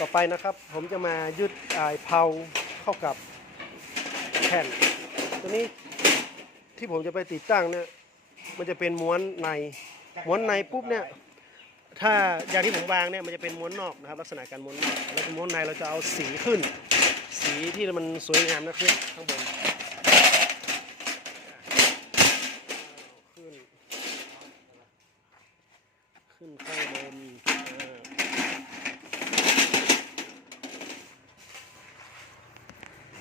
ต่อไปนะครับ ผมจะมายึดไอเพาเข้ากับแผ่น ตัวนี้ที่ผมจะไปติดตั้งเนี่ย มันจะเป็นม้วนใน ม้วนในปุ๊บเนี่ย ถ้าอย่างที่ผมวางเนี่ยมันจะเป็นม้วนนอกนะครับ ลักษณะการม้วนนอกแล้วม้วนในเราจะเอาสีขึ้น สีที่มันสวยงามนะขึ้นข้างบนขึ้น ขึ้นข้างบนอ่า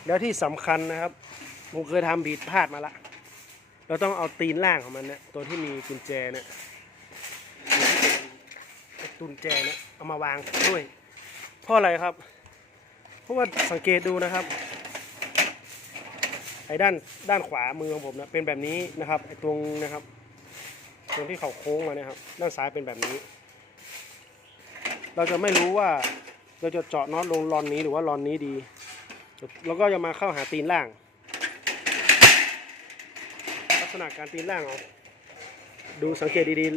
แล้วที่สำคัญนะครับผมเคยทำผิดพลาดมาละ เราต้องเอาตีนล่างของมันเนี่ยตัวที่มีกุญแจเนี่ยตัวที่เป็นไอ้ตุนแจเนี่ยเอามาวางด้วย เพราะอะไรครับ เพราะว่าสังเกตดูนะครับไอ้ด้านด้านขวามือของผมนะเป็นแบบนี้นะครับไอ้ตรงนะครับ ตรงที่เขาโค้งมาเนี่ยครับด้านซ้ายเป็นแบบนี้ เราจะไม่รู้ว่าเราจะเจาะน็อตลงรอนนี้หรือว่ารอนนี้ดี แล้วก็จะมาเข้าหาตีนล่าง ลักษณะการตีนล่างเอาดูสังเกตดี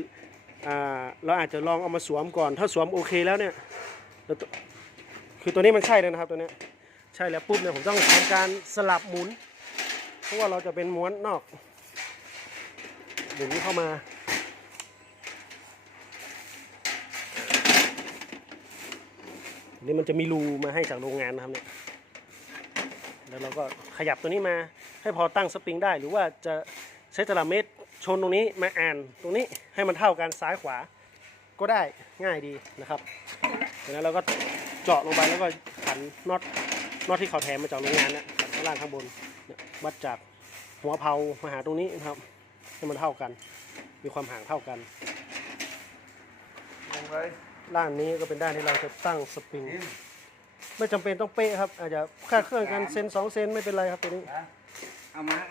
ๆเราอาจจะลองเอามาสวมก่อน ถ้าสวมโอเคแล้วเนี่ยคือตัวนี้มันใช่เลยนะครับตัวนี้ใช่แล้วปุ๊บเนี่ยผมต้องทำการสลับหมุน เพราะว่าเราจะเป็นม้วนนอกหมุนเข้ามานี่มันจะมีรูมาให้จากโรงงานนะครับเนี่ย แล้วเราก็ขยับตัวนี้มาให้พอตั้งสปริงได้ หรือว่าจะใช้ตลับเมตรชนตรงนี้มาอ่านตรงนี้ให้มันเท่ากันซ้ายขวาก็ได้ง่ายดีนะครับจากนั้นเราก็เจาะลงไปแล้วก็ขันน็อตน็อตที่เขาแถมมาจากโรงงานเนี่ยขันข้างล่างข้างบนเนี่ยวัดจากหัวเพามาหาตรงนี้นะครับ ให้มันเท่ากัน มีความห่างเท่ากันลงไปด้านนี้ก็เป็นด้านที่เราจะตั้งสปริง ไม่จำเป็นต้องเป๊ะครับ อาจจะคลาดเคลื่อนกันเซนสองเซนไม่เป็นไรครับตัวนี้ เอามาไอ้